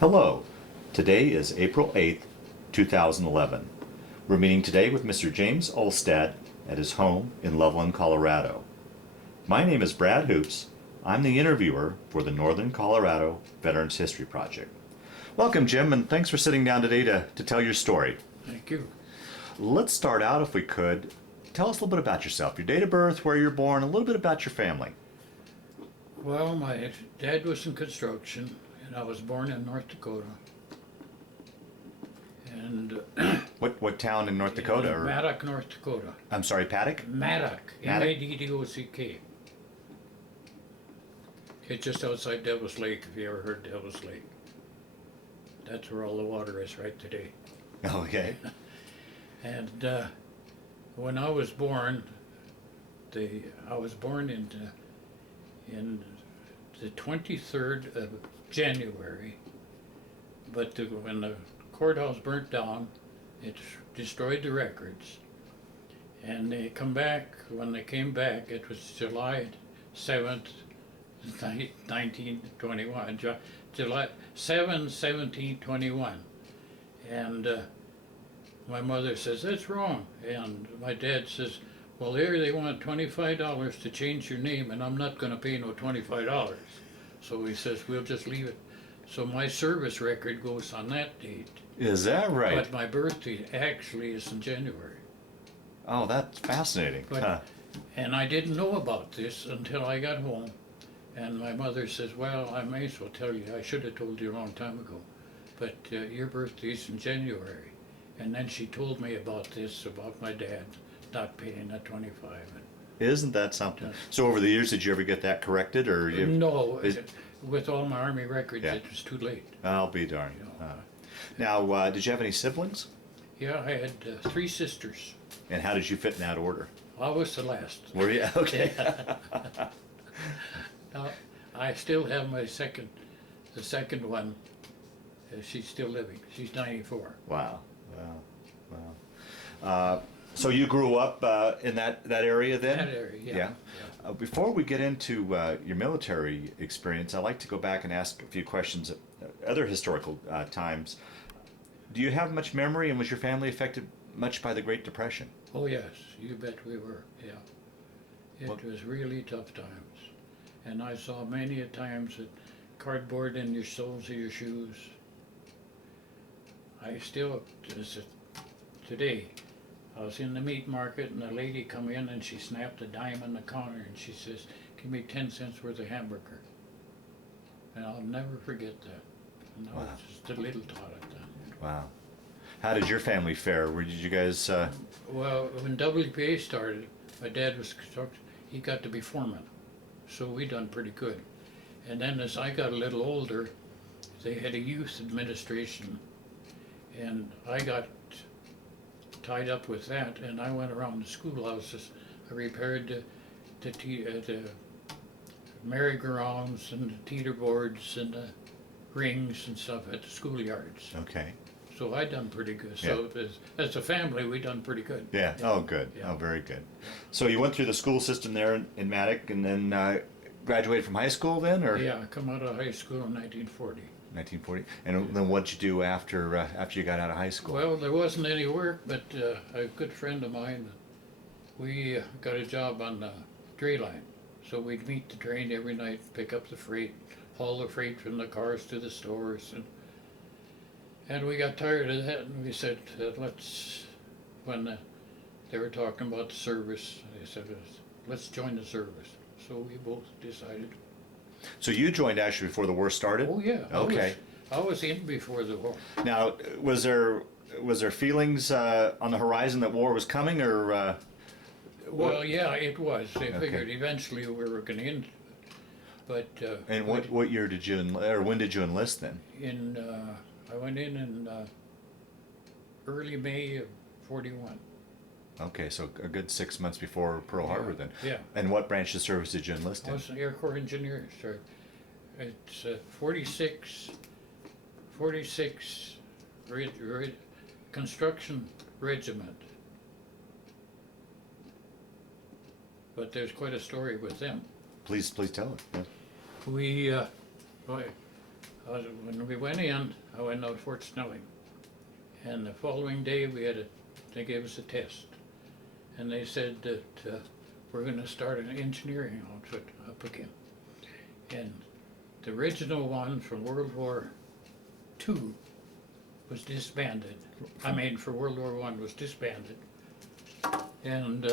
Hello, today is April 8th, 2011. We're meeting today with Mr. James Olstad at his home in Loveland, Colorado. My name is Brad Hoops. I'm the interviewer for the Northern Colorado Veterans History Project. Welcome, Jim, and thanks for sitting down today to tell your story. Thank you. Let's start out, if we could. Tell us a little bit about yourself, your date of birth, where you're born, a little bit about your family. Well, my dad was in construction, and I was born in North Dakota. And What town in North Dakota? in Maddock, North Dakota. I'm sorry, Paddock? Maddock, Maddock? Maddock. It's just outside Devil's Lake, if you ever heard Devil's Lake. That's where all the water is right today. Okay. And when I was born, I was born in the 23rd of January, but when the courthouse burnt down, it destroyed the records. And when they came back, it was July 7th, 1921, July 7, 1721. And my mother says, "That's wrong." And my dad says, "Well, here they want $25 to change your name, and I'm not going to pay no $25. So he says, "We'll just leave it." So my service record goes on that date. Is that right? But my birthday actually is in January. Oh, that's fascinating. But, And I didn't know about this until I got home. And my mother says, "Well, I may as well tell you. I should have told you a long time ago. But your birthday's in January." And then she told me about my dad not paying that 25. Isn't that something? So over the years, did you ever get that corrected, or No, with all my Army records, Yeah. it was too late. I'll be darned. You know. Now, did you have any siblings? Yeah, I had 3 sisters. And how did you fit in that order? I was the last. Were you? Okay. I still have the second one. She's still living. She's 94. Wow. So you grew up in that area then? That area, yeah. Before we get into your military experience, I'd like to go back and ask a few questions at other historical times. Do you have much memory, and was your family affected much by the Great Depression? Oh yes, you bet we were, yeah. It was really tough times. And I saw many a times that cardboard in your soles of your shoes. I still, today, I was in the meat market and a lady come in and she snapped a dime on the counter and she says, "Give me 10 cents worth of hamburger." And I'll never forget that. And I was just a little taught at that. Wow. How did your family fare? Did you guys... Well, when WPA started, my dad was construction, he got to be foreman. So we done pretty good. And then as I got a little older, they had a youth administration. And I got tied up with that, and I went around the schoolhouses. I repaired the merry-go-rounds and the teeter boards and the rings and stuff at the schoolyards. Okay. So I done pretty good. So as a family, we done pretty good. Yeah. Oh, good. Yeah. Oh, very good. So you went through the school system there in Maddock, and then graduated from high school then, or? Yeah, I come out of high school in 1940. 1940. And then what'd you do after you got out of high school? Well, there wasn't any work, but a good friend of mine, we got a job on the dray line. So we'd meet the train every night, pick up the freight, haul the freight from the cars to the stores, and we got tired of that, and we said, when they were talking about the service, they said, "Let's join the service." So we both decided. So you joined actually before the war started? Oh yeah. Okay. I was in before the war. Now, was there feelings on the horizon that war was coming, or? Well, yeah, it was. They figured eventually we were going to end. But And what year did you or when did you enlist then? I went in early May of '41. Okay, so a good 6 months before Pearl Harbor then. Yeah. And what branch of service did you enlist I in? was an Air Corps engineer. So it's 46 Construction Regiment. But there's quite a story with them. Please tell us. Yeah. We, When we went in, I went out Fort Snelling. And the following day, they gave us a test. And they said that we're going to start an engineering outfit up again. And the original one from World War II was disbanded. For World War I was disbanded. And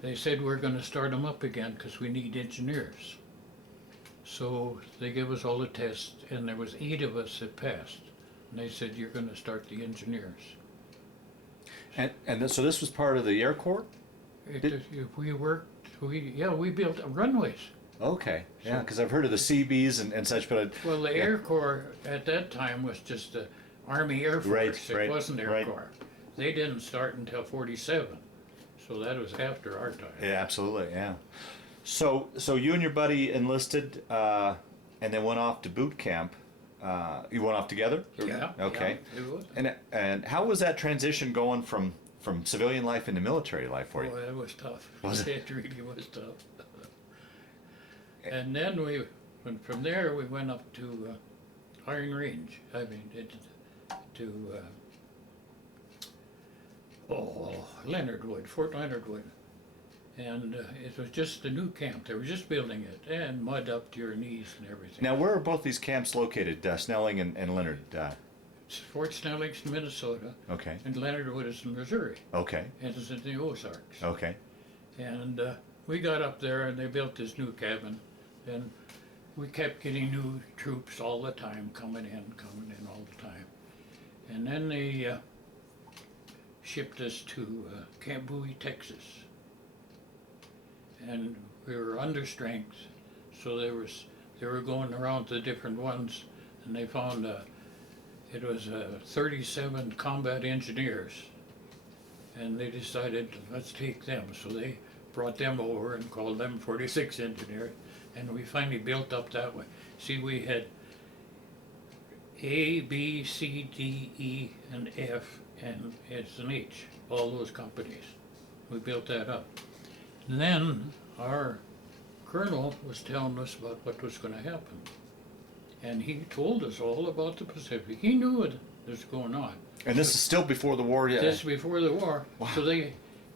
they said we're going to start them up again because we need engineers. So they gave us all the tests, and there was 8 of us that passed. And they said, you're going to start the engineers. So this was part of the Air Corps? We built runways. Okay, yeah, because I've heard of the CBs and such, but Well, the Air Corps at that time was just the Army Air Force. It wasn't Air Corps. They didn't start until 47, so that was after our time. Yeah, absolutely, yeah. So you and your buddy enlisted, and then went off to boot camp. You went off together? Yeah. Okay. Yeah, it was. And how was that transition going from civilian life into military life for you? Boy, it was tough. Was it? It really was tough. And then from there we went up to Iron Range. Leonard Wood, Fort Leonard Wood. And it was just a new camp. They were just building it, and mud up to your knees and everything. Now, where are both these camps located, Snelling and Leonard? Fort Snelling's in Minnesota. Okay. And Leonard Wood is in Missouri. Okay. And it's in the Ozarks. Okay. And we got up there, and they built this new cabin, and we kept getting new troops all the time, coming in all the time. And then they shipped us to Camp Bowie, Texas. And we were under strength, so they were going around to different ones, and they found it was 37 combat engineers, and they decided, let's take them. So they brought them over and called them 46 engineers, and we finally built up that way. See, we had A, B, C, D, E, and F, and S and H, all those companies. We built that up. And then our colonel was telling us about what was going to happen. And he told us all about the Pacific. He knew what was going on. And this is still before the war, yeah? This before the war. Wow. So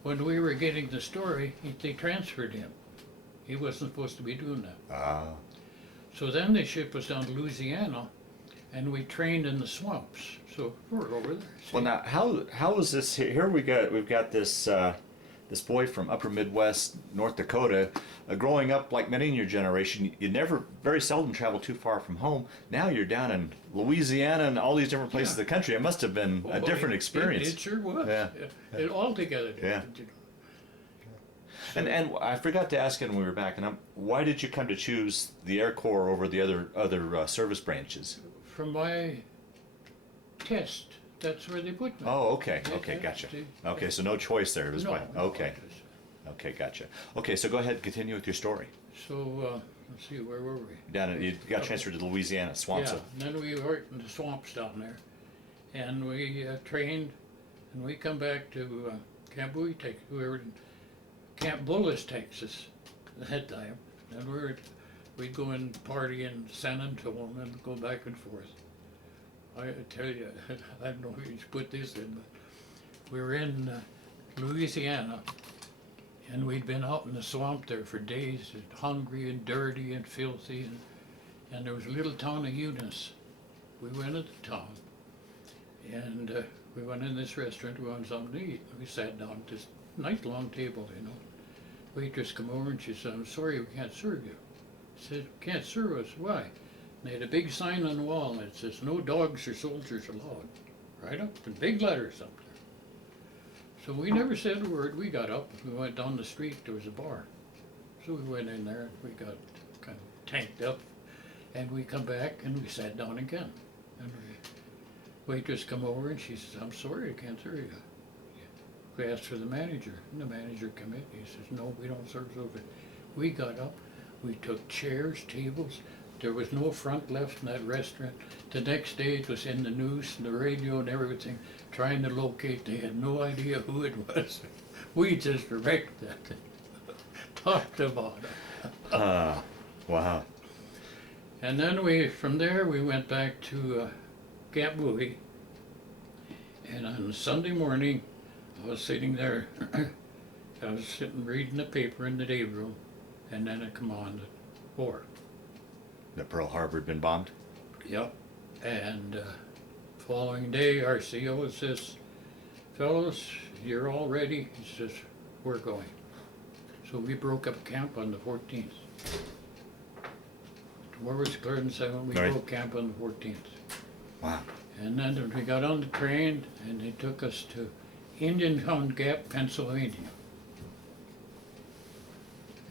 when we were getting the story, they transferred him. He wasn't supposed to be doing that. So then they shipped us down to Louisiana, and we trained in the swamps. So we're over there. Well, now how is this here? We've got this this boy from Upper Midwest, North Dakota, growing up like many in your generation. You very seldom travel too far from home. Now you're down in Louisiana and all these different places of the country. It must have been a different experience. It sure was. Yeah. It altogether. Yeah. You know. And I forgot to ask you when we were back. And why did you come to choose the Air Corps over the other service branches? From my test, that's where they put me. Oh, okay, gotcha. Okay, so no choice there. It was okay. No. Okay, gotcha. Okay, so go ahead and continue with your story. So, let's see, where were we? You got transferred to Louisiana, swamps. Yeah, and then we worked in the swamps down there. And we trained, and we come back to Camp Bowie, Texas. We were in Camp Bullis, Texas at that time. And we'd go and party in San Antonio and go back and forth. I tell you, I don't know who you put this in, but we were in Louisiana, and we'd been out in the swamp there for days, hungry and dirty and filthy, and there was a little town of Eunice. We went into town, and we went in this restaurant, we wanted something to eat. We sat down at this nice long table, you know. Waitress come over and she said, "I'm sorry, we can't serve you." I said, "Can't serve us, why?" They had a big sign on the wall that says, "No dogs or soldiers allowed." Right up in big letters up there. So we never said a word. We got up, we went down the street, there was a bar. So we went in there, we got kind of tanked up, and we come back and we sat down again. And the waitress come over and she says, "I'm sorry, I can't serve you." We asked for the manager, and the manager come in, he says, "No, we don't serve over." We got up, we took chairs, tables. There was no front left in that restaurant. The next day it was in the news and the radio and everything, trying to locate. They had no idea who it was. We just wrecked that. Talked about it. Wow. And then from there, we went back to Camp Bowie. And on Sunday morning, I was sitting there, I was sitting reading the paper in the day room, and then it come on, the war. That Pearl Harbor had been bombed? Yep. And following day, our CO says, fellows, you're all ready? He says, we're going. So we broke up camp on the 14th. The war was declared in 7, we Right. broke camp on the 14th. Wow. And then we got on the train, and they took us to Indiantown Gap, Pennsylvania.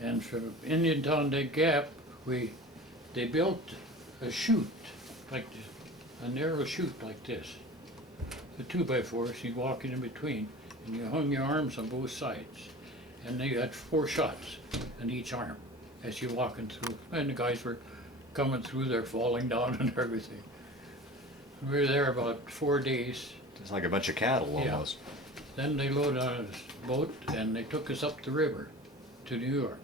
And from Indiantown to Gap, they built a chute, like this, a narrow chute like this. The 2x4s, you walk in between, and you hung your arms on both sides. And they had 4 shots on each arm as you're walking through. And the guys were coming through there, falling down and everything. We were there about 4 days. It's like a bunch of cattle Yeah. almost. Then they loaded on a boat and they took us up the river to New York.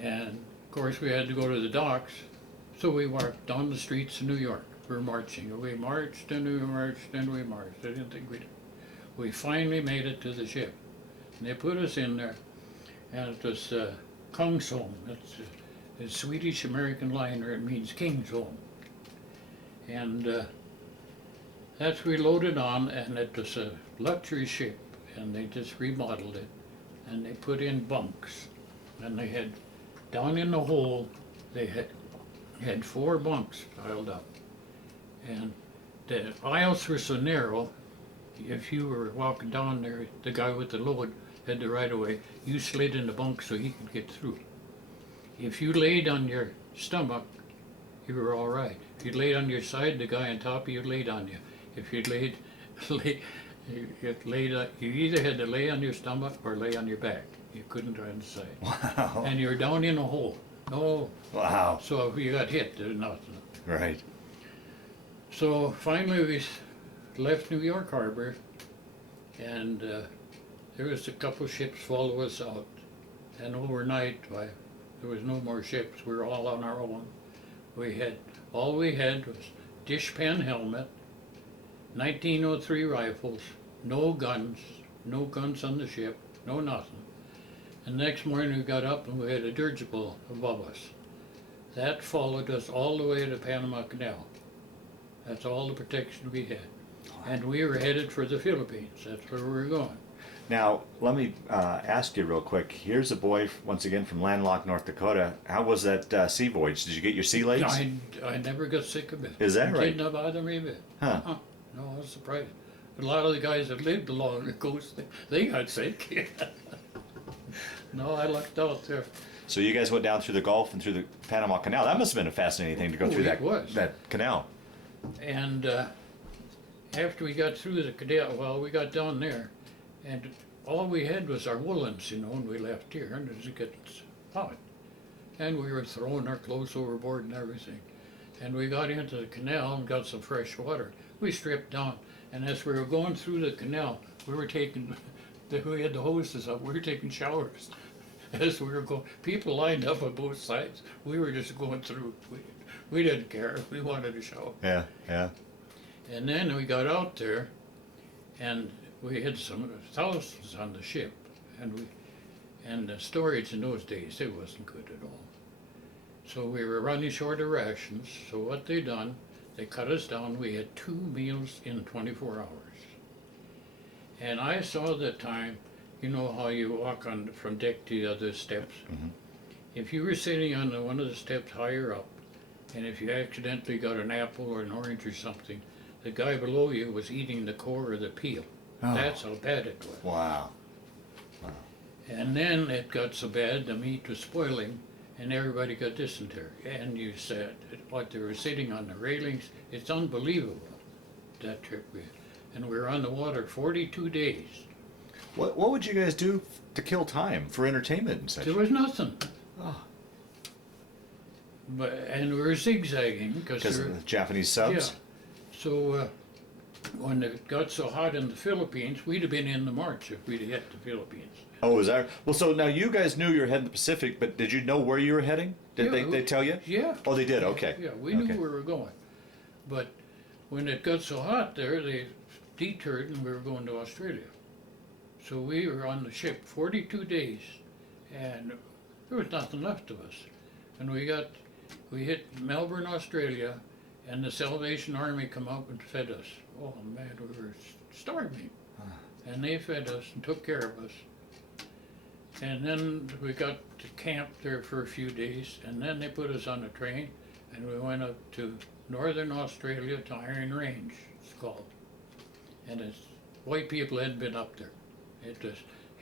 And of course we had to go to the docks, so we walked down the streets of New York. We were marching, and we marched and we marched and we marched. I didn't think we finally made it to the ship. And they put us in there, and it was Kungsholm. It's a Swedish American liner. It means King's Home. And that's we loaded on, and it was a luxury ship, and they just remodeled it, and they put in bunks, and they had down in the hold they had 4 bunks piled up, and the aisles were so narrow. If you were walking down there, the guy with the load had the right of way. You slid in the bunk so he could get through. If you laid on your stomach, you were all right. If you laid on your side, the guy on top of you laid on you. If you you either had to lay on your stomach or lay on your back. You couldn't on the side. Wow. And you were down in a hole. No, Wow. so if you got hit, there's nothing. Right. So finally we left New York Harbor, and there was a couple ships follow us out. And overnight, there was no more ships. We were all on our own. All we had was dishpan helmet, 1903 rifles, no guns on the ship, no nothing. And next morning we got up and we had a dirigible above us. That followed us all the way to the Panama Canal. That's all the protection we had. And we were headed for the Philippines. That's where we were going. Now, let me ask you real quick. Here's a boy, once again, from landlocked North Dakota. How was that sea voyage? Did you get your sea legs? I never got sick of it. Is that right? It didn't bother me a bit. Huh. No, I was surprised. A lot of the guys that lived along the coast, they got sick. No, I lucked out there. So you guys went down through the Gulf and through the Panama Canal. That must have been a fascinating thing to go through it was. that canal. And after we got through the canal, well, we got down there, and all we had was our woolens, when we left here, and it gets hot. And we were throwing our clothes overboard and everything. And we got into the canal and got some fresh water. We stripped down, and as we were going through the canal, we had the hoses up, we were taking showers. As we were going, people lined up on both sides. We were just going through. We didn't care. We wanted a shower. Yeah, yeah. And then we got out there, and we had some thousands on the ship, and the storage in those days, it wasn't good at all. So we were running short of rations. So what they done, they cut us down. We had 2 meals in 24 hours. And I saw that time. You know how you walk from deck to the other steps? Mm-hmm. If you were sitting on one of the steps higher up, and if you accidentally got an apple or an orange or something, the guy below you was eating the core or the peel. Oh. That's how bad it was. Wow. And then it got so bad, the meat was spoiling, and everybody got dysentery. And you said, what they were sitting on the railings, it's unbelievable, that trip we had. And we were on the water 42 days. What would you guys do to kill time for entertainment and such? There was nothing. Oh. And we were zigzagging Because of the Japanese subs? Yeah. So when it got so hot in the Philippines, we'd have been in the March if we'd hit the Philippines. Oh, is that? Well, so now you guys knew you were heading the Pacific, but did you know where you were heading? Did Yeah, they tell you? Yeah. Oh, they did. Okay. Yeah, we knew Okay. where we were going. But when it got so hot there, they detoured and we were going to Australia. So we were on the ship 42 days and there was nothing left of us. And we hit Melbourne, Australia, and the Salvation Army come up and fed us. Oh man, we were starving. And they fed us and took care of us. And then we got to camp there for a few days, and then they put us on a train, and we went up to northern Australia to Iron Range, it's called. And it's, white people hadn't been up there. It was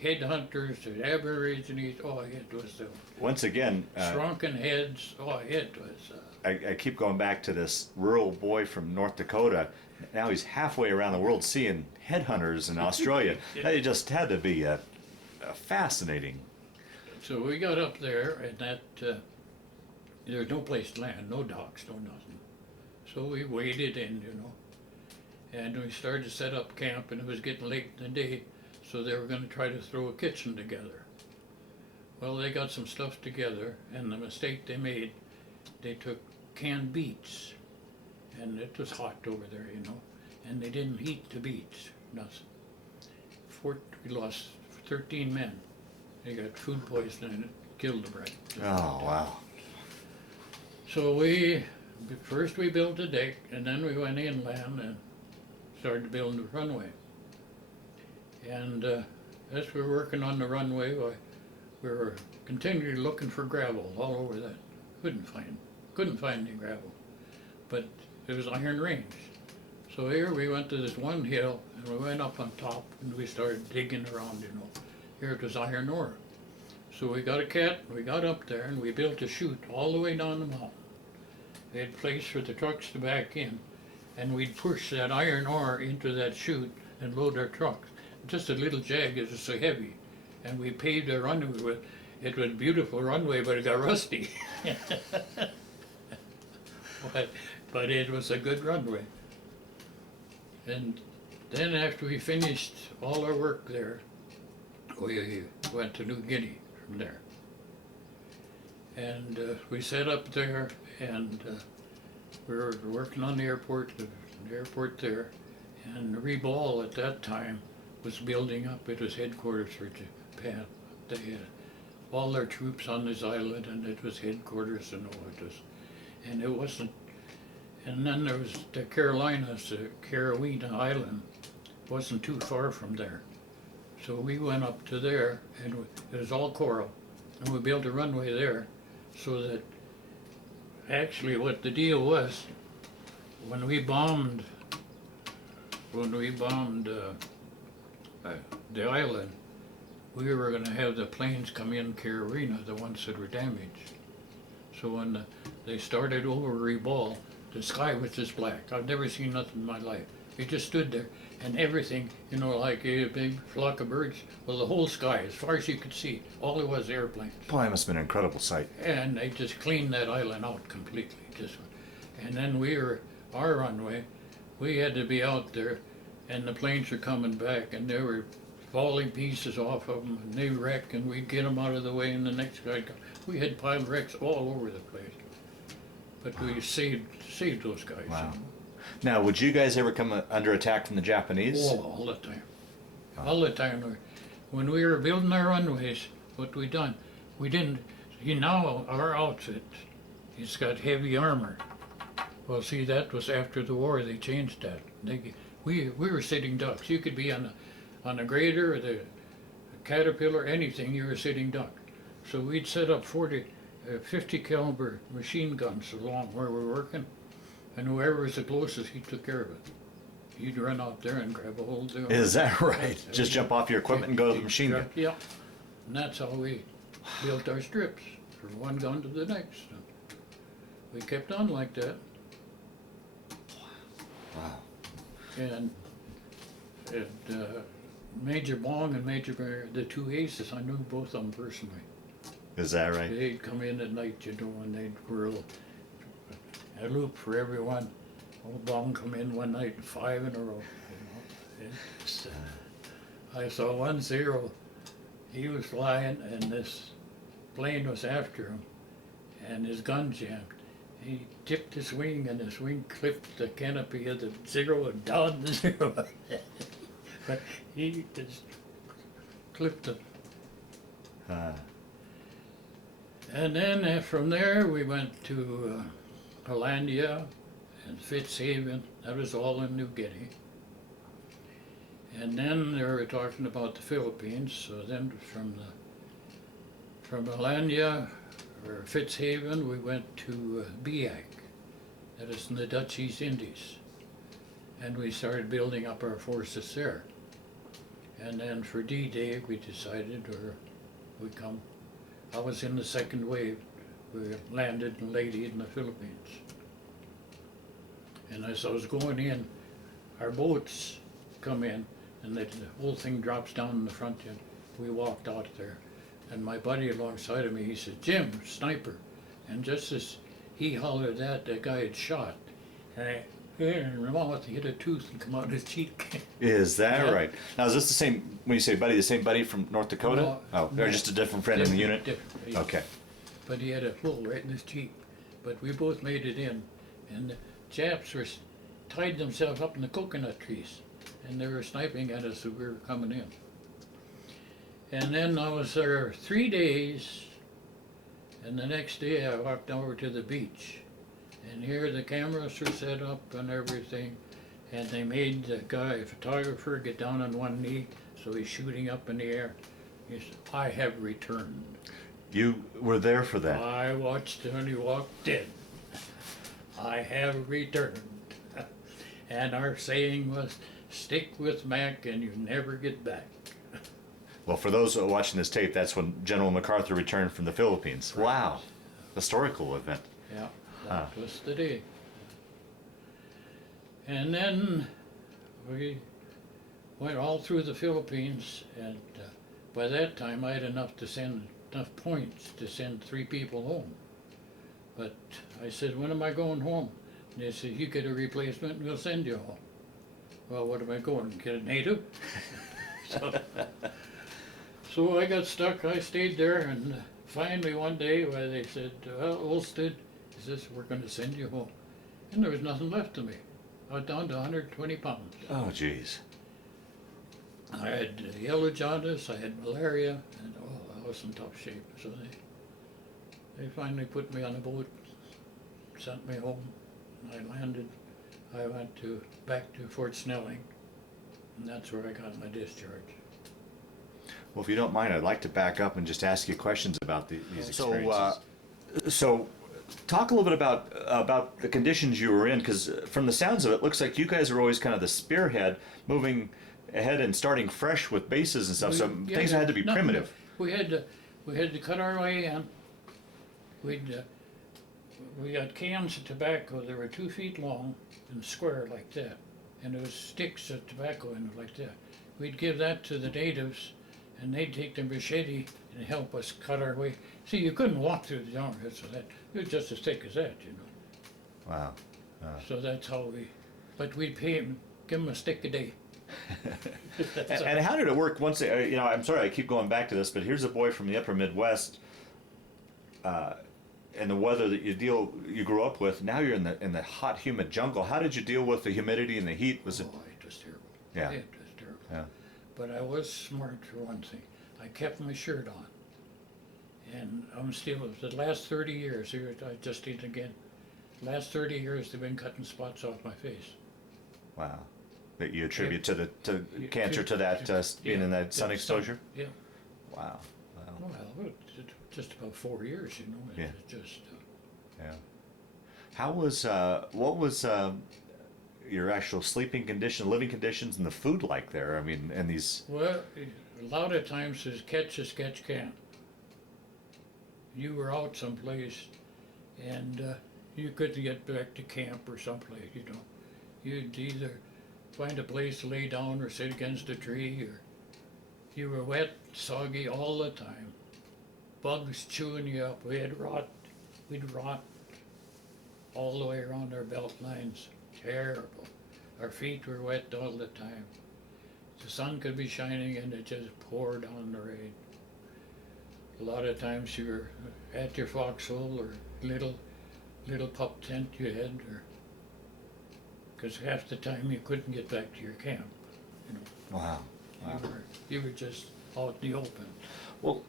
headhunters, the Aborigines, oh, it was the Once again, shrunken heads, oh, it was. I keep going back to this rural boy from North Dakota. Now he's halfway around the world seeing headhunters in Australia. That just had to be a fascinating. So we got up there, and that there was no place to land, no docks, no nothing. So we waded in, and we started to set up camp, and it was getting late in the day, so they were going to try to throw a kitchen together. Well, they got some stuff together, and the mistake they made, they took canned beets, and it was hot over there, and they didn't heat the beets, nothing. We lost 13 men. They got food poisoning and it killed them right. Oh wow! So first we built a deck, and then we went inland and started building the runway. And as we were working on the runway, we were continually looking for gravel all over that. Couldn't find any gravel, but it was Iron Range. So here we went to this one hill, and we went up on top, and we started digging around, Here it was iron ore. So we got a cat, we got up there, and we built a chute all the way down the mountain. They had place for the trucks to back in, and we'd push that iron ore into that chute and load our trucks. Just a little jag, it was so heavy, and we paved our runway with. It was a beautiful runway, but it got rusty. but it was a good runway. And then after we finished all our work there, we went to New Guinea from there. And we set up there, and we were working on the airport there, and Reball at that time was building up. It was headquarters for Japan. They had all their troops on this island, and it was headquarters and all it was. And it wasn't. And then there was the Carolinas, the Carolina Island, wasn't too far from there. So we went up to there, and it was all coral, and we built a runway there, so that actually what the deal was, when we bombed the island, we were going to have the planes come in Carolina, the ones that were damaged. So when they started over Reball, the sky was just black. I've never seen nothing in my life. It just stood there, and everything, like a big flock of birds. Well, the whole sky, as far as you could see, all it was airplanes. Boy, that must have been an incredible sight. And they just cleaned that island out completely. And then our runway, we had to be out there, and the planes were coming back, and they were falling pieces off of them, and they wrecked, and we'd get them out of the way, and the next guy come. We had piled wrecks all over the place. But we saved those guys. Wow. Now, would you guys ever come under attack from the Japanese? Oh, all the time. All the time. When we were building our runways, what we done, we didn't, now our outfit, it's got heavy armor. Well, see, that was after the war, they changed that. We were sitting ducks. You could be on a grader or the Caterpillar, anything, you were sitting duck. So we'd set up 50 caliber machine guns along where we're working, and whoever was the closest, he took care of it. He'd run out there and grab a hold of it. Is that right? Just jump off your equipment and go to the machine gun? Yeah, and that's how we built our strips, from one gun to the next. We kept on like that. Wow. And Major Bong and Major Bear, the two aces, I knew both of them personally. Is that right? They'd come in at night, and they'd whirl a loop for everyone. Old bomb come in one night, 5 in a row. It's, I saw 1-0. He was flying, and this plane was after him, and his gun jammed. He tipped his wing, and his wing clipped the canopy of the Zero and down the Zero. But he just clipped it. And then from there we went to Hollandia and Fitzhaven. That was all in New Guinea. And then they were talking about the Philippines. So then from Hollandia or Fitzhaven, we went to Biak. That is in the Dutch East Indies. And we started building up our forces there. And then for D-Day, we decided, I was in the second wave. We landed and laid in the Philippines. And as I was going in, our boats come in, and the whole thing drops down in the front end. We walked out there, and my buddy alongside of me, he said, "Jim, sniper." And just as he hollered that, the guy had shot. And I in the mouth, he hit a tooth and come out his cheek. Is that Yeah. right? Now, is this the same, when you say buddy, the same buddy from North Dakota? No, Oh, they're no. just a different friend in the unit? Different, yes. Okay. But he had a hole right in his cheek. But we both made it in. And the Japs were tied themselves up in the coconut trees. And they were sniping at us as we were coming in. And then I was there 3 days. And the next day I walked over to the beach. And here the cameras were set up and everything. And they made the guy, a photographer, get down on one knee. So he's shooting up in the air. He said, "I have returned." You were there for that. I watched him and he walked in. "I have returned." And our saying was, "Stick with Mac and you never get back." Well, for those watching this tape, that's when General MacArthur returned from the Philippines. Right. Wow. Historical event. Yeah, that was the day. And then we went all through the Philippines, and by that time I had enough points to send 3 people home. But I said, "When am I going home?" And they said, "You get a replacement and we'll send you home." Well, what am I going, get a native? So I got stuck, I stayed there, and finally one day where they said, "Well, Olstad," he says, "we're going to send you home." And there was nothing left of me. I was down to 120 pounds. Oh, geez. I had yellow jaundice, I had malaria, and I was in tough shape. So they finally put me on a boat, sent me home. I landed. I went back to Fort Snelling, and that's where I got my discharge. Well, if you don't mind, I'd like to back up and just ask you questions about these experiences. So talk a little bit about the conditions you were in, because from the sounds of it, looks like you guys were always kind of the spearhead, moving ahead and starting fresh with bases and stuff. So things had to be primitive. We had to cut our way in. We got cans of tobacco. They were 2 feet long and square like that, and there was sticks of tobacco in it like that. We'd give that to the natives, and they'd take the machete and help us cut our way. See, you couldn't walk through the jungle, so that it was just as thick as that, you know. Wow. So that's how but we'd pay him, give him a stick a day. And how did it work once? I'm sorry, I keep going back to this, but here's a boy from the upper Midwest, and the weather that you grew up with. Now you're in the hot, humid jungle. How did you deal with the humidity and the heat? Was it? Oh, it was terrible. Yeah. It was terrible. Yeah. But I was smart for one thing. I kept my shirt on. And I'm still, the last 30 years, here I just did it again. Last 30 years they've been cutting spots off my face. Wow. That you attribute to cancer to that being in that sun exposure? Yeah. Wow. Well, just about 4 years, you know. Yeah. It just. Yeah. What was your actual sleeping condition, living conditions, and the food like there? I mean, and these. Well, a lot of times it's catch as catch can. You were out someplace, and you couldn't get back to camp or someplace, you know. You'd either find a place to lay down or sit against a tree, or you were wet, soggy all the time. Bugs chewing you up. We'd rot all the way around our belt lines. terrible. Our feet were wet all the time. The sun could be shining and it just poured on the rain. A lot of times you were at your foxhole or little pup tent you had, or because half the time you couldn't get back to your camp. You know, Wow. Wow. you were just out in the open. Well,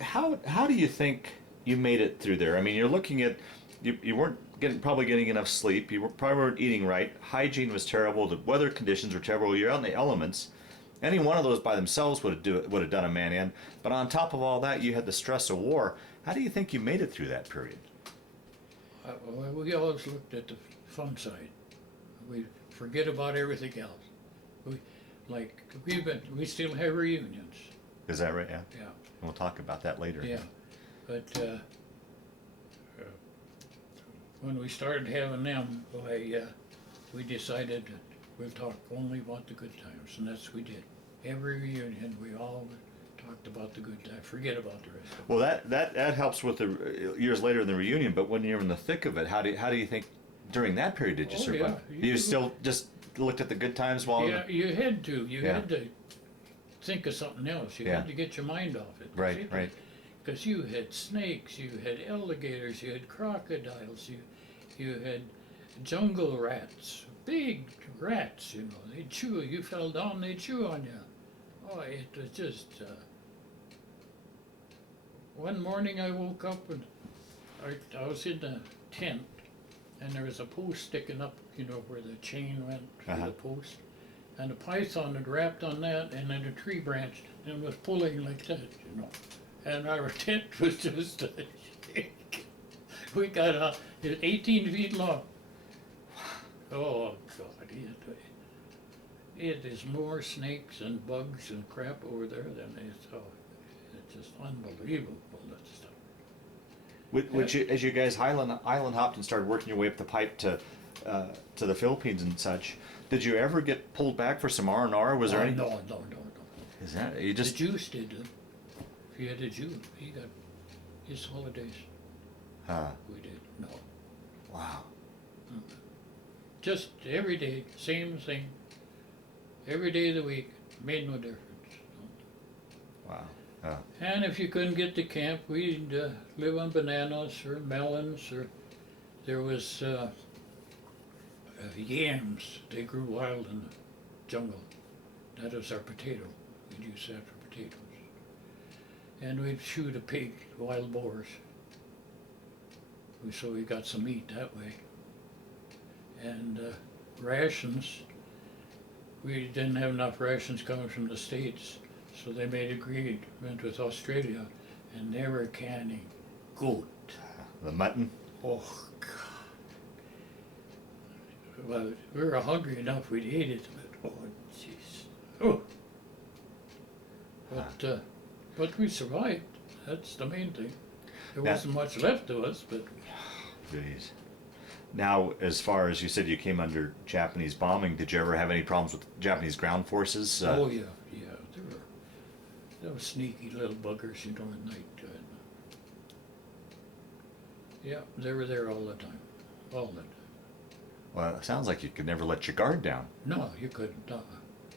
how do you think you made it through there? I mean, you're looking at you weren't probably getting enough sleep. You probably weren't eating right. Hygiene was terrible. The weather conditions were terrible. You're out in the elements. Any one of those by themselves would have done a man in. But on top of all that, you had the stress of war. How do you think you made it through that period? Well, we always looked at the fun side. We forget about everything else. We still have reunions. Is that right? Yeah. Yeah. We'll talk about that later. Yeah, but when we started having them, we decided that we'll talk only about the good times, and that's what we did. Every reunion, we all talked about the good times. Forget about the rest of it. Well, that helps with the years later in the reunion. But when you're in the thick of it, how do you think during that period did you survive? Yeah, You still just looked at the good times while. Yeah, you had to. You Yeah. had to think of something else. You Yeah. had to get your mind off it. Right, right. Because you had snakes, you had alligators, you had crocodiles, you had jungle rats, big rats. You know, they chew. You fell down, they chew on you. Oh, it was just. One morning I woke up and I was in the tent, and there was a post sticking up, you know, where the chain went through the post. And a python had wrapped on that, and then a tree branch, and was pulling like that, you know. And our tent was just a shake. We got it was 18 feet long. Oh God, it is more snakes and bugs and crap over there than it's just unbelievable, that stuff. Which as you guys island hopped and started working your way up the pipe to the Philippines and such, did you ever get pulled back for some R&R? Was there any? No. Is that you just? The Jews did it. If you had a Jew, he got his holidays. We did. No. Wow. Just every day, same thing. Every day of the week, made no difference. Wow. And if you couldn't get to camp, we'd live on bananas or melons, or there was yams. They grew wild in the jungle. That was our potato. We'd use that for potatoes. And we'd shoot a pig, wild boars. So we got some meat that way. And rations, we didn't have enough rations coming from the States, so they made agreement with Australia, and they were canning goat. The mutton. Oh, God. Well, we were hungry enough, we'd ate it, but oh, jeez. Oh. But we survived. That's the main thing. There wasn't much left of us, but. Jeez. Now, as far as you said, you came under Japanese bombing. Did you ever have any problems with Japanese ground forces? Oh yeah. There were sneaky little buggers, you know, at night. Yeah, they were there all the time, all the time. Well, it sounds like you could never let your guard down. No, you couldn't.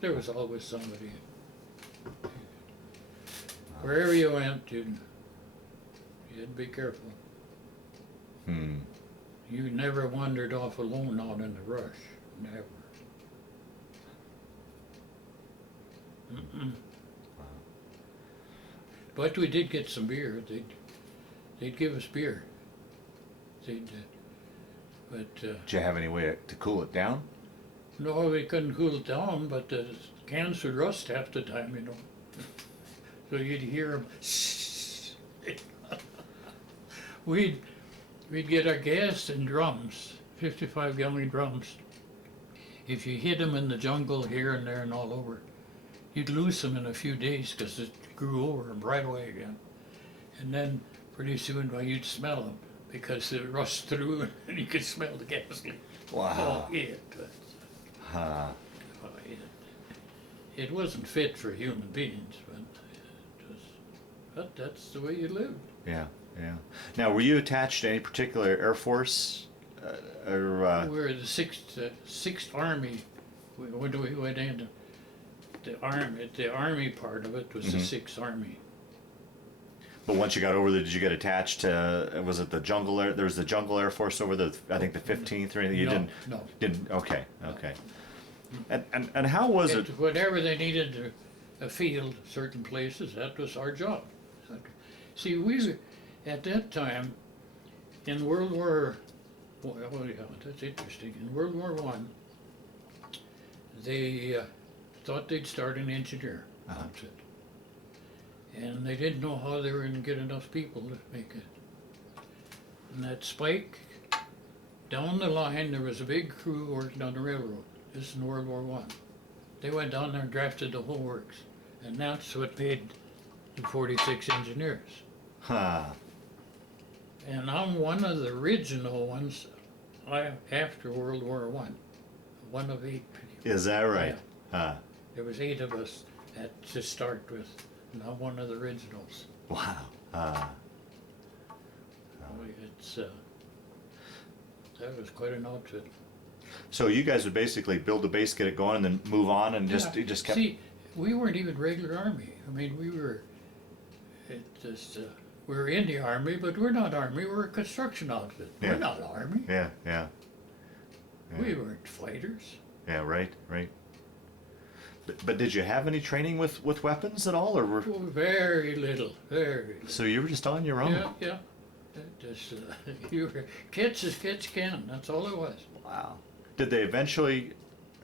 There was always somebody. Wherever you went, you had to be careful. You never wandered off alone out in the rush. Never. Mm-mm. Wow. But we did get some beer. They'd give us beer. But Did you have any way to cool it down? no, we couldn't cool it down. But the cans would rust half the time, you know. So you'd hear them. We'd get our gas in drums, 55-gallon drums. If you hid them in the jungle here and there and all over, you'd lose them in a few days because it grew over them right away again. And then pretty soon, well, you'd smell them because it rushed through and you could smell the gasoline. Wow. Oh, it wasn't fit for human beings, but that's the way you lived. Yeah. Now, were you attached to any particular Air Force or We're the Sixth Army. When we went in, the army part of it was the Sixth Army. but once you got over there, did you get attached to? Was it the jungle air? There was the jungle Air Force over the. I think the 15th or anything. You No, no. didn't. Okay. Okay. And how was it? Whenever they needed a field, certain places, that was our job. See, we at that time in World War. Well, yeah, that's interesting. In World War One, they thought they'd start an engineer outfit, and they didn't know how they were going to get enough people to make it. And that spike down the line, there was a big crew working on the railroad. This is in World War One. They went down there and drafted the whole works, and that's what made the 46 engineers. Huh. And I'm one of the original ones after World War one of 8 people. Is that right? Yeah. Huh. There was 8 of us to start with, and I'm one of the originals. Wow. It's that was quite an outfit. So you guys would basically build the base, get it going, and then move on, and Yeah. it just kept. See, we weren't even regular army. I mean, we were. We were in the army, but we're not army. We're a construction outfit. Yeah. We're not army. Yeah. Yeah. We weren't fighters. Yeah. Right. Right. But did you have any training with weapons at all, or were? Oh, very little. Very little. So you were just on your own. Yeah, yeah. Just you were kids as kids can. That's all it was. Wow. Did they eventually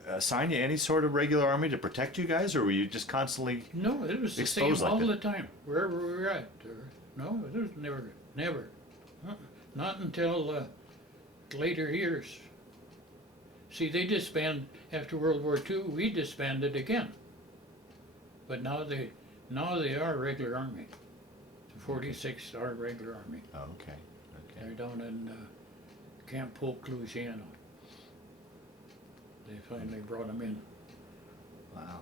assign you any sort of regular army to protect you guys, or were you just constantly? No, it was the same Exposed like all that. the time, wherever we were at. No, it was never. Not until later years. See, they disbanded after World War II. We disbanded again, but now they are regular army. The 46 are regular army. Oh, okay. Okay. They're down in Camp Polk, Louisiana. They finally brought them in, Wow.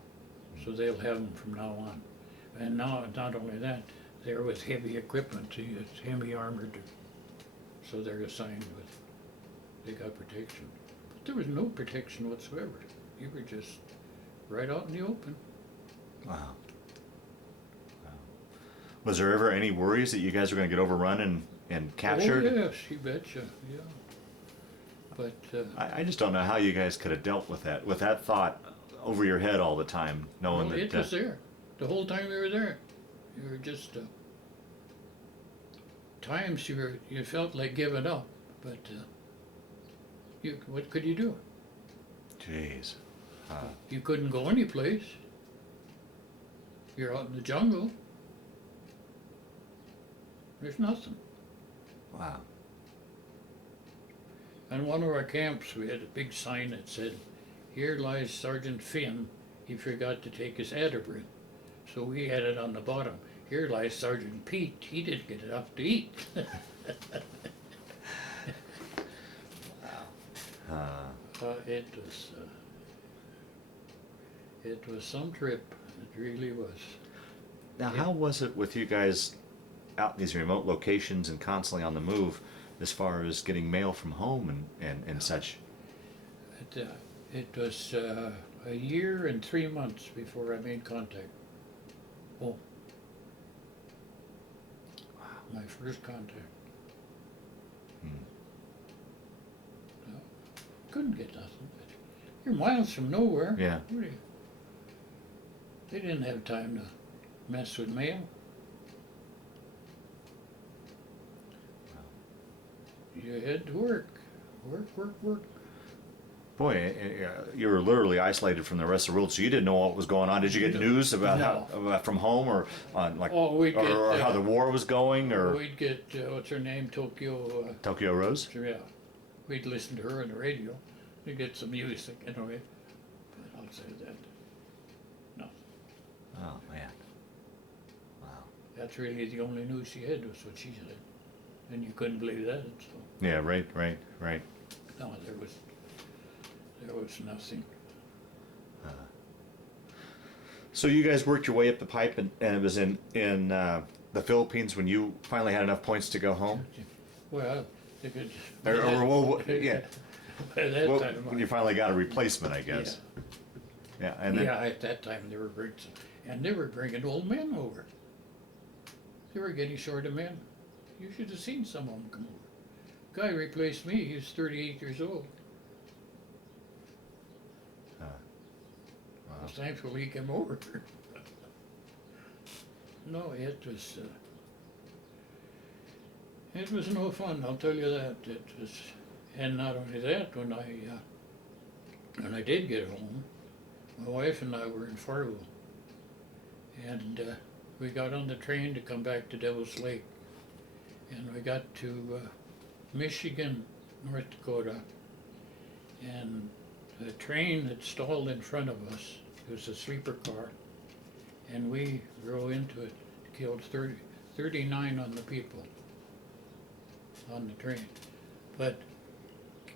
so they'll have them from now on. And now, not only that, they're with heavy equipment. See, it's heavy armored, so they're assigned with. They got protection, but there was no protection whatsoever. You were just right out in the open. Wow. Wow. Was there ever any worries that you guys were going to get overrun and captured? Oh yes, you betcha. Yeah. But I just don't know how you guys could have dealt with that thought over your head all the time, knowing well, that. it was there the whole time we were there. You were just times you felt like giving up, but what could you do? Jeez. You couldn't go any place. You're out in the jungle. There's nothing. Wow. On one of our camps, we had a big sign that said, "Here lies Sergeant Finn. He forgot to take his Atterbury." So we had it on the bottom. "Here lies Sergeant Pete. He didn't get enough to eat." It was some trip. It really was. Now, how was it with you guys out in these remote locations and constantly on the move, as far as getting mail from home and such? It was a year and 3 months before I made contact. Oh. Wow. My first contact. No, couldn't get nothing. You're miles from nowhere. Yeah. Really. They didn't have time to mess with mail. You had to work. Work. Boy, you were literally isolated from the rest of the world, so you didn't know what was going on. Did you get news about about from home, or on or how the war was going, or we'd get what's her name, Tokyo. Tokyo Rose? Yeah, we'd listen to her on the radio. We'd get some music, anyway. But outside that, no. Oh man! Wow. That's really the only news she had was what she said, and you couldn't believe that. So Yeah. Right. no, there was nothing. So you guys worked your way up the pipe, and it was in the Philippines when you finally had enough points to go home. Well, They could, Yeah. by that Well, time, when you finally got a replacement, I guess. Yeah, and then, yeah, at that time they were bringing old men over. They were getting short of men. You should have seen some of them come over. Guy replaced me. He was 38 years old. wow. Thankfully, he came over. No, it was no fun. I'll tell you that. It was, and not only that, when I did get home, my wife and I were in Fargo, and we got on the train to come back to Devil's Lake, and we got to Michigan, North Dakota, and the train had stalled in front of us. It was a sleeper car, and we drove into it, killed 39 on the people on the train. But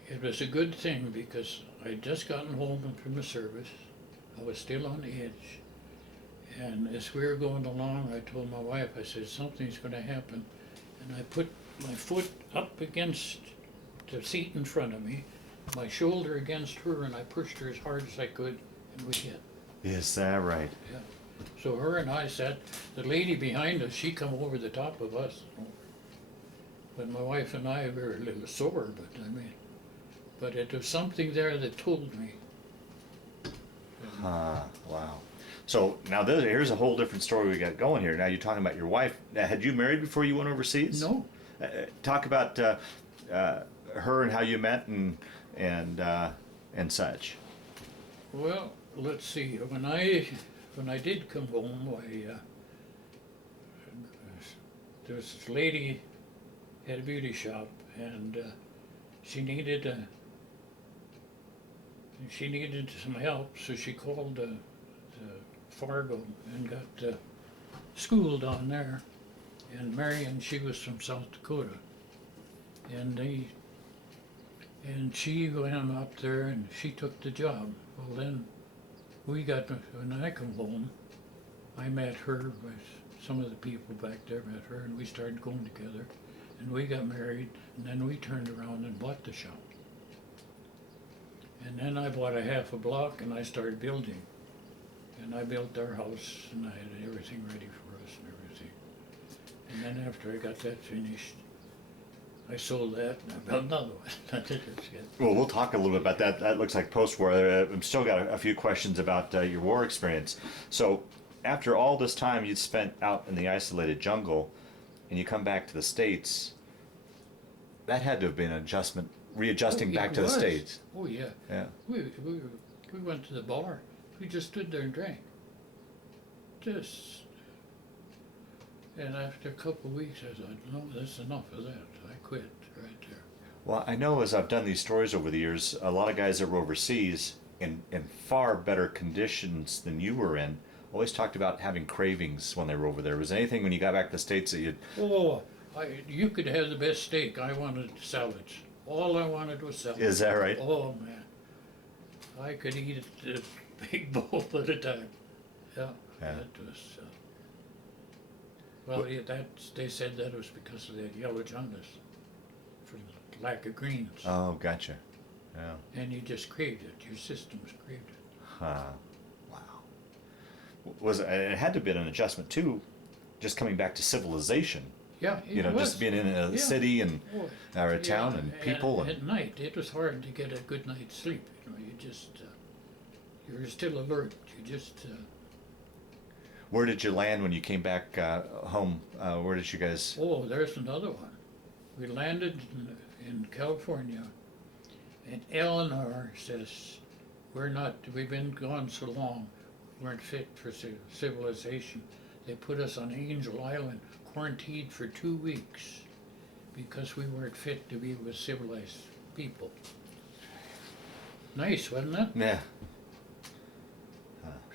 it was a good thing because I'd just gotten home from the service. I was still on the edge. And as we were going along, I told my wife, I said, something's going to happen. And I put my foot up against the seat in front of me, my shoulder against her, and I pushed her as hard as I could, and we hit. Is that right? Yeah. So her and I sat, the lady behind us, she come over the top of us. But my wife and I were a little sore, but it was something there that told me. Wow. So now here's a whole different story we got going here. Now you're talking about your wife. Now, had you married before you went overseas? No. Talk about her and how you met and such. Well, let's see. When I did come home, there was this lady had a beauty shop, and she needed some help, so she called Fargo and got schooled on there. And Marian, she was from South Dakota, and she went up there and she took the job. Well, then when I come home, I met her with some of the people back there, met her, and we started going together, and we got married, and then we turned around and bought the shop. And then I bought a half a block and I started building. And I built our house and I had everything ready for us and everything. And then after I got that finished, I sold that and I built another one. That's it. Well, we'll talk a little bit about that. That looks like post-war. I've still got a few questions about your war experience. So after all this time you'd spent out in the isolated jungle and you come back to the States, that had to have been an adjustment, readjusting back to the States. Oh, yeah. Yeah. We went to the bar. We just stood there and drank. And after a couple of weeks, I thought, no, that's enough of that. I quit right there. Well, I know as I've done these stories over the years, a lot of guys that were overseas in far better conditions than you were in always talked about having cravings when they were over there. Was there anything when you got back to the States that you'd... Oh, you could have the best steak. I wanted salads. All I wanted was salads. Is that right? Oh, man. I could eat a big bowl at a time. Yeah. That was... well, they said that was because of the yellow jaundice, from the lack of greens. Oh, gotcha. Yeah. And you just craved it. Your system craved it. Huh. Wow. It had to have been an adjustment too, just coming back to civilization. Yeah, it was. Just being in a city and or a town and people. And at night, it was hard to get a good night's sleep. You were still alert. Where did you land when you came back home? Where did you guys? Oh, there's another one. We landed in California, and Eleanor says, we've been gone so long, weren't fit for civilization. They put us on Angel Island, quarantined for 2 weeks, because we weren't fit to be with civilized people. Nice, wasn't it? Yeah.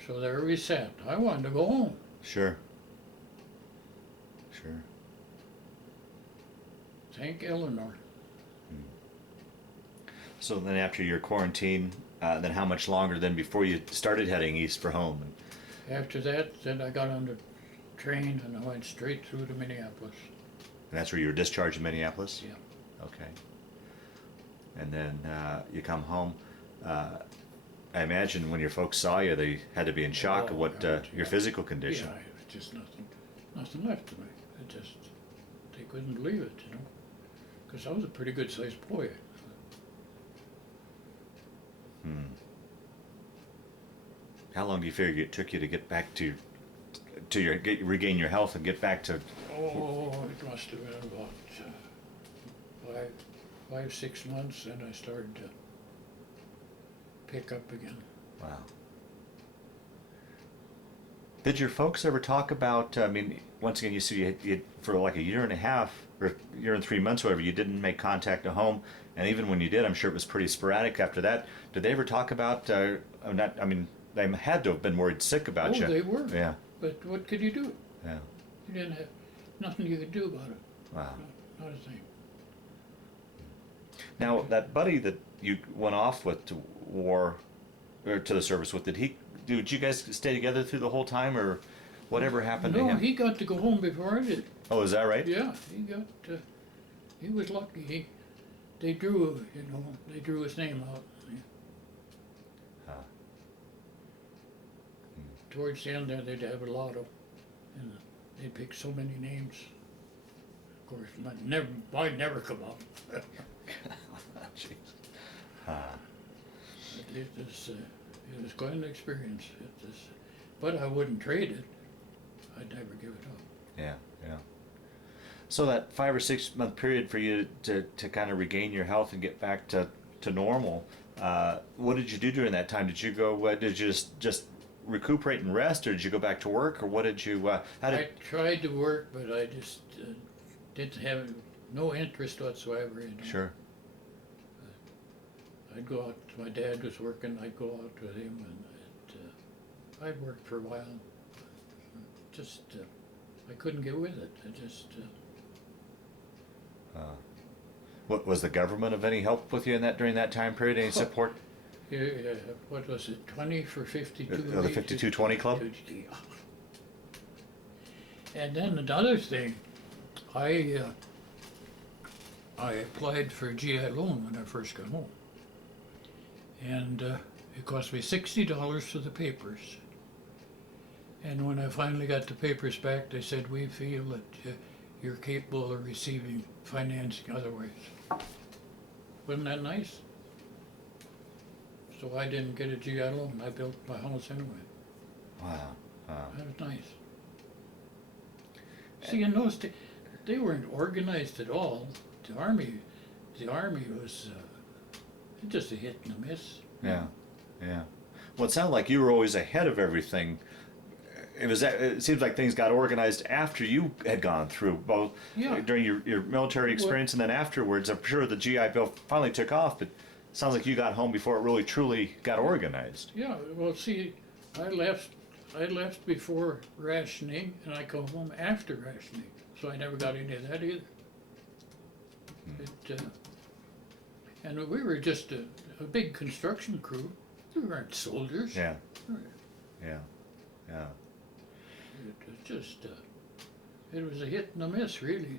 So there we sat. I wanted to go home. Sure. Thank Eleanor. So then after your quarantine, then how much longer then before you started heading east for home? After that, then I got on the train and I went straight through to Minneapolis. And that's where you were discharged in Minneapolis? Yeah. Okay. And then you come home. I imagine when your folks saw you, they had to be in shock of what your physical condition. Yeah, it was just nothing left to me. They couldn't believe it, you know, because I was a pretty good sized boy. How long do you figure it took you to get back to regain your health and get back to? Oh, it must have been about 6 months, and I started to pick up again. Wow. Did your folks ever talk about? I mean, once again, you see, you for like a year and a half or a year and 3 months, whatever, you didn't make contact at home, and even when you did, I'm sure it was pretty sporadic after that. Did they ever talk about? Not. I mean, they had to have been worried sick about you. Oh, they were. Yeah. But what could you do? Yeah. You didn't have nothing you could do about it. Wow. Not a thing. Now, that buddy that you went off with to war, or to the service with, did you guys stay together through the whole time, or whatever happened to No, him? he got to go home before I did. Oh, is that right? Yeah, he was lucky. They drew his name out. Huh. Towards the end there, they'd have a lotto, and they'd pick so many names. Of course, I'd never come up. Jeez. It was quite an experience. But I wouldn't trade it. I'd never give it up. Yeah, yeah. So that 5 or 6 month period for you to kind of regain your health and get back to normal, what did you do during that time? Did you go? Did you just recuperate and rest, or did you go back to work, or what did you? I tried to work, but I just didn't have no interest whatsoever in it. Sure. I'd go out. My dad was working. I'd go out with him, and I'd work for a while. Just I couldn't get with it. I just. What was the government of any help with you in that during that time period? Any support? What was it? 20 for 52. The 52-20 club. And then another thing, I applied for a GI loan when I first got home, and it cost me $60 for the papers. And when I finally got the papers back, they said, we feel that you're capable of receiving financing otherwise. Wasn't that nice? So I didn't get a GI loan. I built my house anyway. Wow. Wow. That was nice. See, in those days, they weren't organized at all. The army was just a hit and a miss. Yeah, yeah. Well, it sounded like you were always ahead of everything. It seems like things got organized after you had gone through both during your military experience and then afterwards. I'm sure the GI Bill finally took off, but it sounds like you got home before it really truly got organized. Yeah. Well, see, I left before rationing, and I come home after rationing, so I never got any of that either. And we were just a big construction crew. We weren't soldiers. Yeah. Yeah. Yeah. It was just, it was a hit and a miss, really.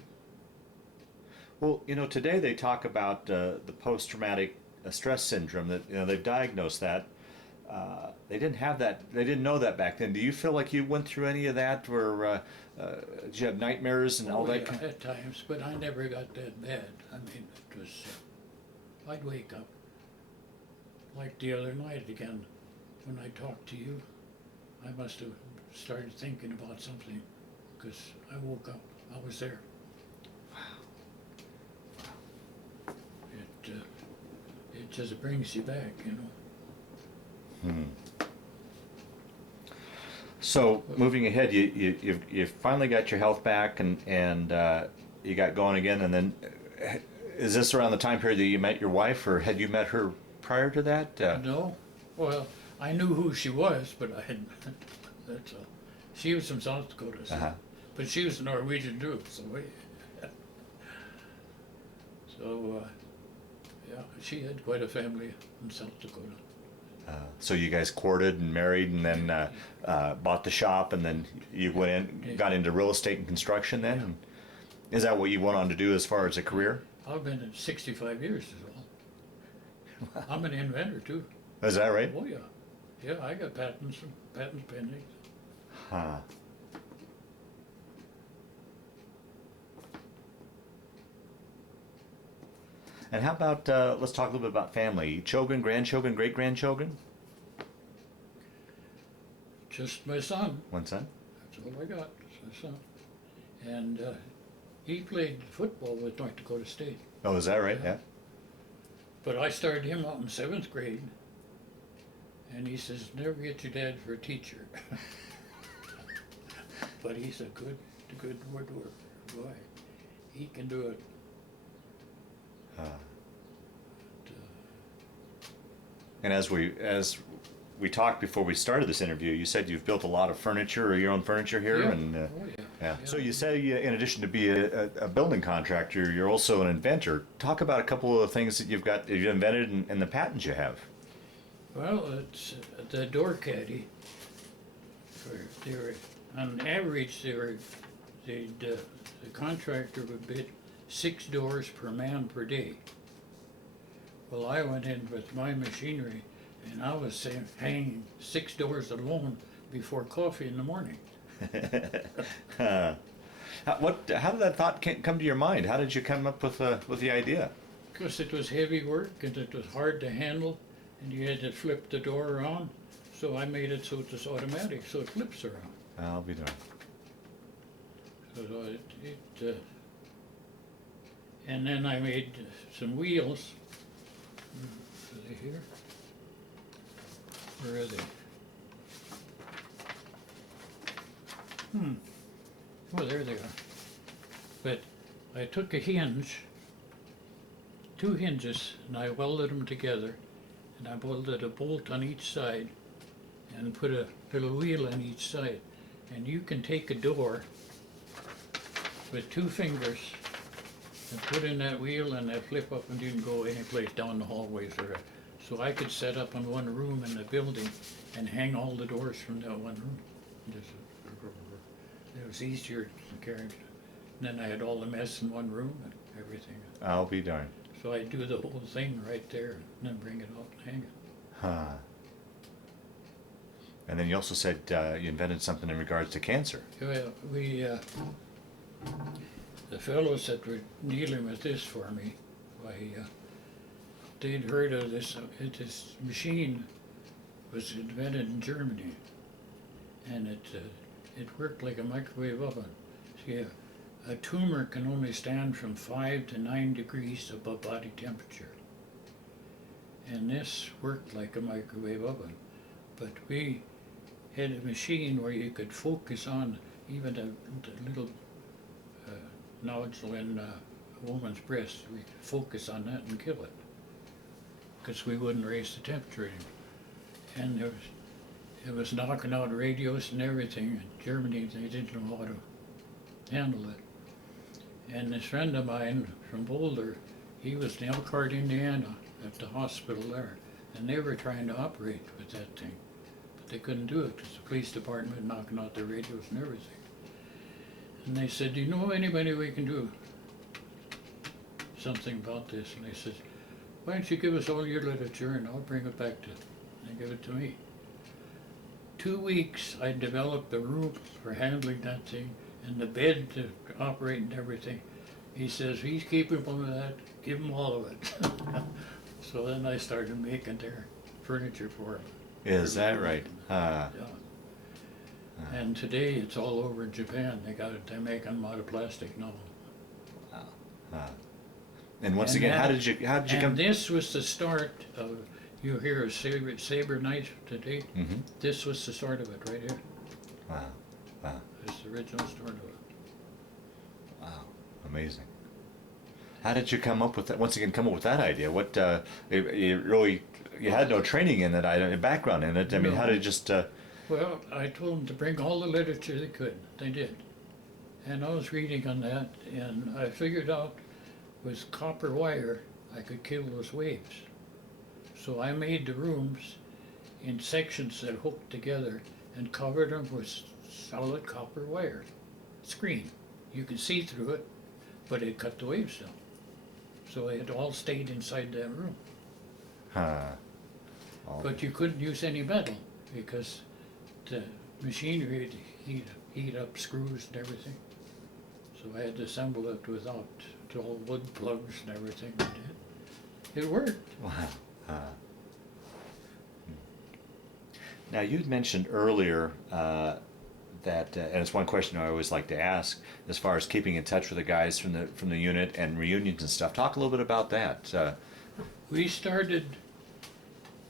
Well, today they talk about the post-traumatic stress syndrome. That they've diagnosed that. They didn't have that. They didn't know that back then. Do you feel like you went through any of that, where did you have nightmares and all that? Yeah, at times, but I never got that bad. I mean, it was. I'd wake up like the other night again when I talked to you. I must have started thinking about something because I woke up. I was there. It just brings you back, So moving ahead, you finally got your health back and you got going again, and then is this around the time period that you met your wife, or had you met her prior to that? No, well, I knew who she was, but I hadn't. That's all. She was from South Dakota, so, but she was a Norwegian too. So yeah, she had quite a family in South Dakota. So you guys courted and married, and then bought the shop, and then you went in, got into real estate and construction. Then, is that what you went on to do as far as a career? I've been in 65 years as well. I'm an inventor too. Is that right? Oh yeah, yeah. I got patents pending. Huh. And how about, let's talk a little bit about family. Children, grandchildren, great-grandchildren? Just my son. One son? That's all I got. Just my son. And he played football with North Dakota State. Oh, is that right? Yeah. Yeah. But I started him out in 7th grade. And he says, never get your dad for a teacher. But he's a good woodworker. Boy, he can do it. And as we talked before we started this interview, you said you've built a lot of furniture or your own furniture here, Yeah. and Oh, yeah. yeah. Yeah. So you say, in addition to be a building contractor, you're also an inventor. Talk about a couple of things that you've invented and the patents you have. Well, it's the door caddy. They were, on average, the contractor would bid 6 doors per man per day. Well, I went in with my machinery, and I was hanging 6 doors alone before coffee in the morning. How did that thought come to your mind? How did you come up with the idea? Because it was heavy work and it was hard to handle, and you had to flip the door around. So I made it so it's automatic, so it flips around. I'll be darned. So and then I made some wheels. Are they here? Where are they? Oh, there they are. But I took a hinge, 2 hinges, and I welded them together, and I welded a bolt on each side and put a little wheel on each side. And you can take a door with 2 fingers and put in that wheel, and that flip up, and you can go any place down the hallways or so I could set up in one room in the building and hang all the doors from that one room. It was easier to carry. And then I had all the mess in one room and everything. I'll be darned. So I do the whole thing right there and then bring it out and hang it. Huh. And then you also said you invented something in regards to cancer. Well, the fellows that were dealing with this for me, they'd heard of this. This machine was invented in Germany, and it worked like a microwave oven. See, a tumor can only stand from 5 to 9 degrees above body temperature, and this worked like a microwave oven. But we had a machine where you could focus on even the little nodule in a woman's breast. We could focus on that and kill it, because we wouldn't raise the temperature anymore. And it was knocking out radios and everything. In Germany, they didn't know how to handle it. And this friend of mine from Boulder, he was in Elkhart, Indiana, at the hospital there, and they were trying to operate with that thing, but they couldn't do it because the police department knocking out the radios and everything. And they said, do you know anybody we can do something about this? And they said, why don't you give us all your literature and I'll bring it back to, and give it to me. 2 weeks I developed the rules for handling that thing and the bed to operate and everything. He says, he's capable of that, give him all of it. So then I started making their furniture for him. Is that right? Yeah. And today it's all over Japan. They're making them out of plastic now. And once again, how did you And come? this was the start of, you hear a saber knife today? Mm-hmm. This was the start of it right here. Wow. Wow. It's the original start of it. Wow. Amazing. How did you come up with that? Once again, come up with that idea? What you had no training in that item, background in it. I mean, No. how did you just? Well, I told them to bring all the literature they could. They did. And I was reading on that, and I figured out with copper wire, I could kill those waves. So I made the rooms in sections that hooked together and covered them with solid copper wire. Screen. You could see through it, but it cut the waves down. So it all stayed inside that room. Huh. Oh, But you couldn't use any metal because the machinery had heat up screws and everything. So I had to assemble it without all wood plugs and everything. It worked. wow. Now you'd mentioned earlier that, and it's one question I always like to ask, as far as keeping in touch with the guys from the unit and reunions and stuff. Talk a little bit about that. We started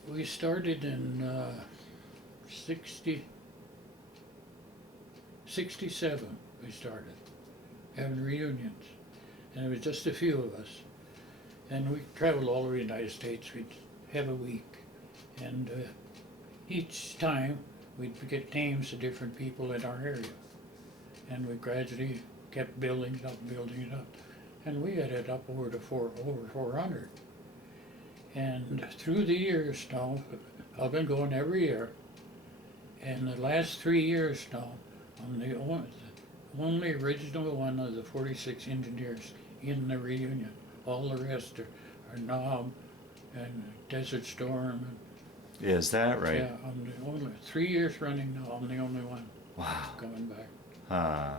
in 67. We started having reunions, and it was just a few of us. And we traveled all over the United States. We'd have a week, and each time we'd get names of different people in our area, and we gradually kept building it up, and we had it up over 400. And through the years now, I've been going every year, and the last 3 years now, I'm the only original one of the 46 engineers in the reunion. All the rest are Knob and Desert Storm. Is that right? Yeah, I'm the only, 3 years running now, I'm the only one Wow. coming back. Huh.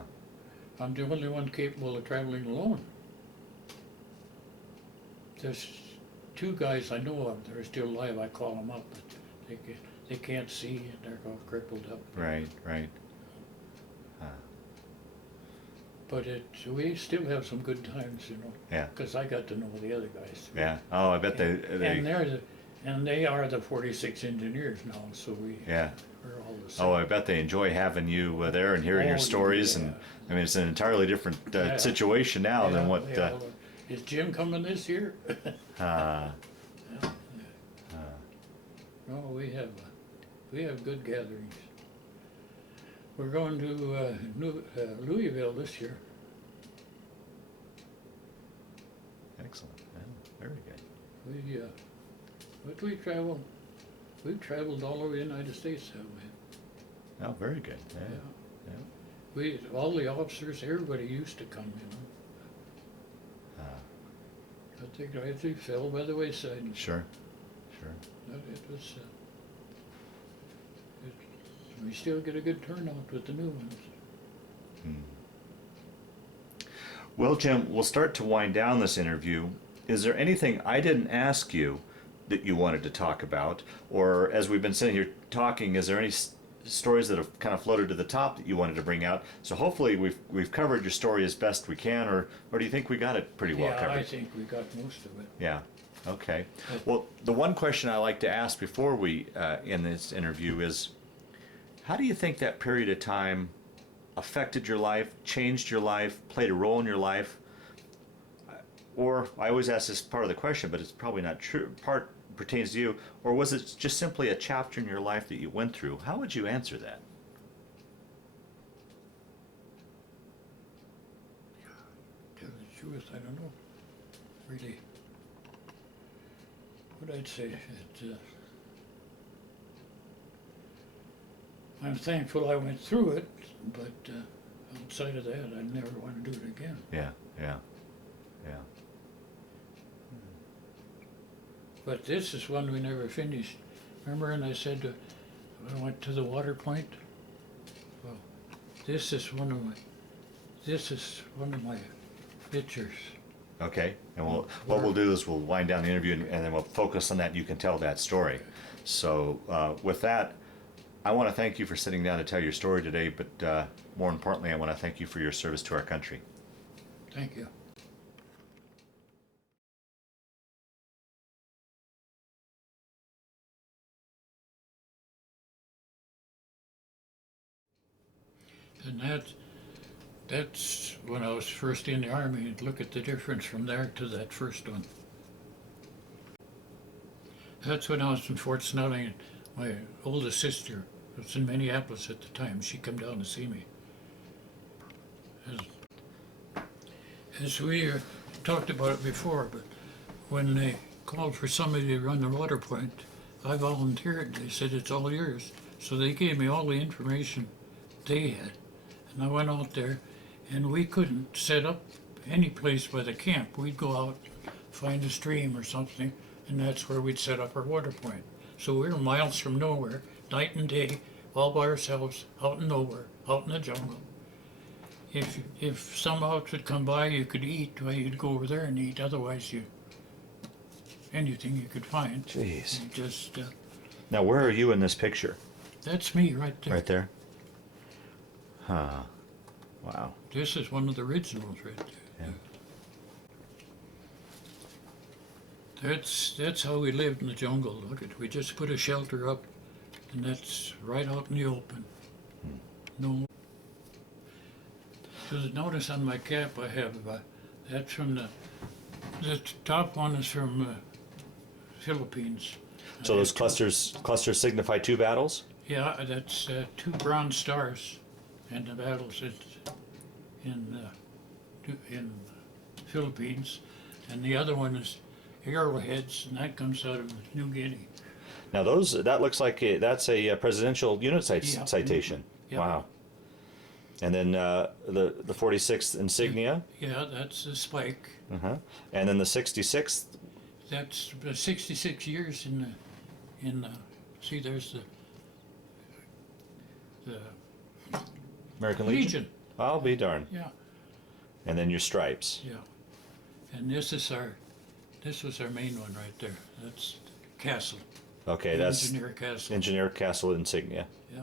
I'm the only one capable of traveling alone. There's 2 guys I know of that are still alive. I call them up, but they can't see and they're all crippled up. Right. Huh. But we still have some good times, you know. Yeah. Because I got to know the other guys. Yeah. Oh, I bet they. And they are the 46 engineers now, so Yeah. we're all the same. Oh, I bet they enjoy having you there and hearing your stories, yeah. and I mean it's an entirely different Yeah. situation now than what. They all are. Is Jim coming this year? No, we have good gatherings. We're going to Louisville this year. Excellent. Yeah, very good. We've traveled all over the United States that way. Oh, very good. Yeah. All the officers, everybody used to come, you know. But they gradually fell by the wayside. Sure. But we still get a good turnout with the new ones. Well, Jim, we'll start to wind down this interview. Is there anything I didn't ask you that you wanted to talk about? Or as we've been sitting here talking, is there any stories that have kind of floated to the top that you wanted to bring out? So hopefully we've covered your story as best we can, or do you think we got it pretty well covered? Yeah, I think we got most of it. Yeah. Okay. Well, the one question I like to ask before we end this interview is, how do you think that period of time affected your life, changed your life, played a role in your life? Or, I always ask this part of the question, but it's probably not true, part pertains to you, or was it just simply a chapter in your life that you went through? How would you answer that? Tell the truth, I don't know. Really. What I'd say, I'm thankful I went through it, but outside of that, I'd never want to do it again. Yeah. But this is one we never finished. Remember when I said I went to the water point? Well, this is one of my pictures. Okay. And what we'll do is we'll wind down the interview and then we'll focus on that. You can tell that story. So with that, I want to thank you for sitting down to tell your story today, but more importantly, I want to thank you for your service to our country. Thank you. And that's when I was first in the Army, and look at the difference from there to that first one. That's when I was in Fort Snelling. My oldest sister was in Minneapolis at the time. She come down to see me. As we talked about it before, but when they called for somebody to run the water point, I volunteered. They said, it's all yours. So they gave me all the information they had. And I went out there, and we couldn't set up any place by the camp. We'd go out find a stream or something, and that's where we'd set up our water point. So we were miles from nowhere, night and day, all by ourselves, out in nowhere, out in the jungle. If some outfit would come by you could eat, well, you'd go over there and eat. Otherwise, anything you could find. Jeez. You just Now, where are you in this picture? that's me right there. Right there? Huh. Wow. This is one of the originals right there. Yeah. That's how we lived in the jungle. Look at, we just put a shelter up, and that's right out in the open. No. So notice on my cap I have that's from the top one is from Philippines. So those clusters signify 2 battles? Yeah, that's 2 bronze stars, and the battles in Philippines, and the other one is arrowheads, and that comes out of New Guinea. Now that looks like that's a presidential unit Yeah. citation. Yeah. Wow. And then the 46th insignia. Yeah, that's the spike. Uh-huh. And then the 66th. That's 66 years in see, there's the American Legion. Legion. I'll be darned. Yeah, And then your stripes. yeah. And this was our main one right there. That's castle. Okay, The that's engineer castle. engineer castle insignia. Yeah.